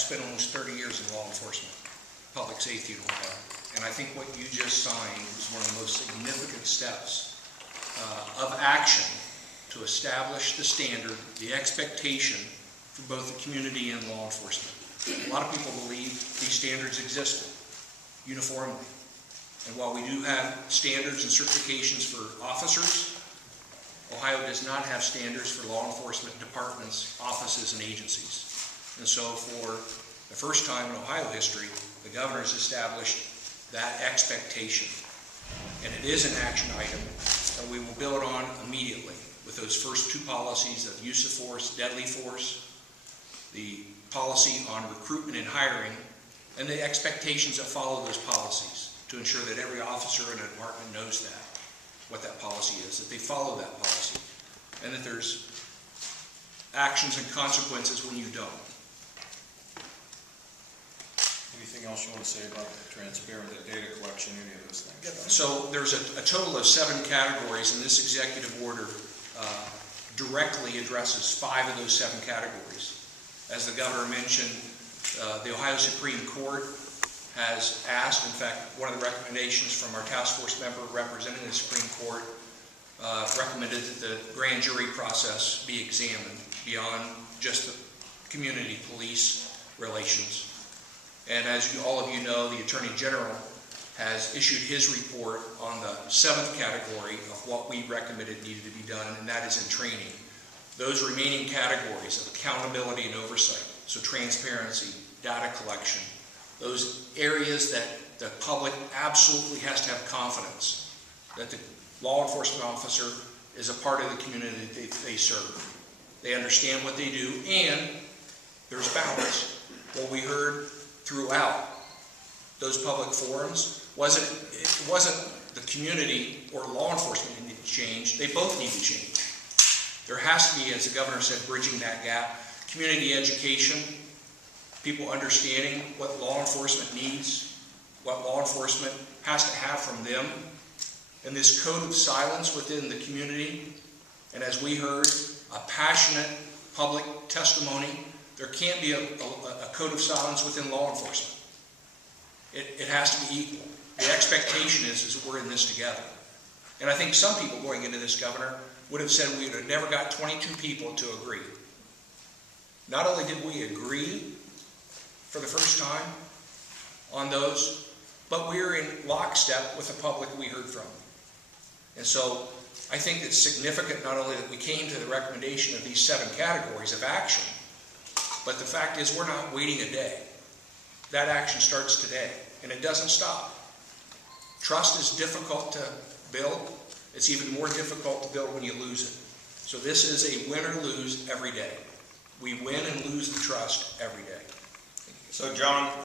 spent almost 30 years in law enforcement, public safety in Ohio, and I think what you just signed is one of the most significant steps of action to establish the standard, the expectation for both the community and law enforcement. A lot of people believe these standards exist uniformly. And while we do have standards and certifications for officers, Ohio does not have standards for law enforcement departments, offices, and agencies. And so for the first time in Ohio history, the governor has established that expectation. And it is an action item, and we will build on immediately with those first two policies of use of force, deadly force, the policy on recruitment and hiring, and the expectations that follow those policies to ensure that every officer in a department knows that, what that policy is, that they follow that policy, and that there's actions and consequences when you don't. Anything else you want to say about the transparent data collection, any of those things? So there's a total of 7 categories, and this executive order directly addresses 5 of those 7 categories. As the governor mentioned, the Ohio Supreme Court has asked, in fact, one of the recommendations from our task force member representing the Supreme Court recommended that the grand jury process be examined beyond just the community police relations. And as all of you know, the Attorney General has issued his report on the 7th category of what we recommended needed to be done, and that is in training. Those remaining categories of accountability and oversight, so transparency, data collection, those areas that the public absolutely has to have confidence that the law enforcement officer is a part of the community that they serve. They understand what they do, and there's balance. What we heard throughout those public forums it wasn't the community or law enforcement that need to change. They both need to change. There has to be, as the governor said, bridging that gap. Community education, people understanding what law enforcement needs, what law enforcement has to have from them, and this code of silence within the community. And as we heard, a passionate public testimony. There can't be a code of silence within law enforcement. It has to be equal. The expectation is we're in this together. And I think some people going into this, Governor, would have said we would have never got 22 people to agree. Not only did we agree for the first time on those, but we are in lockstep with the public we heard from. And so I think it's significant not only that we came to the recommendation of these 7 categories of action, but the fact is we're not waiting a day. That action starts today, and it doesn't stop. Trust is difficult to build. It's even more difficult to build when you lose it. So this is a win or lose every day. We win and lose the trust every day. So John,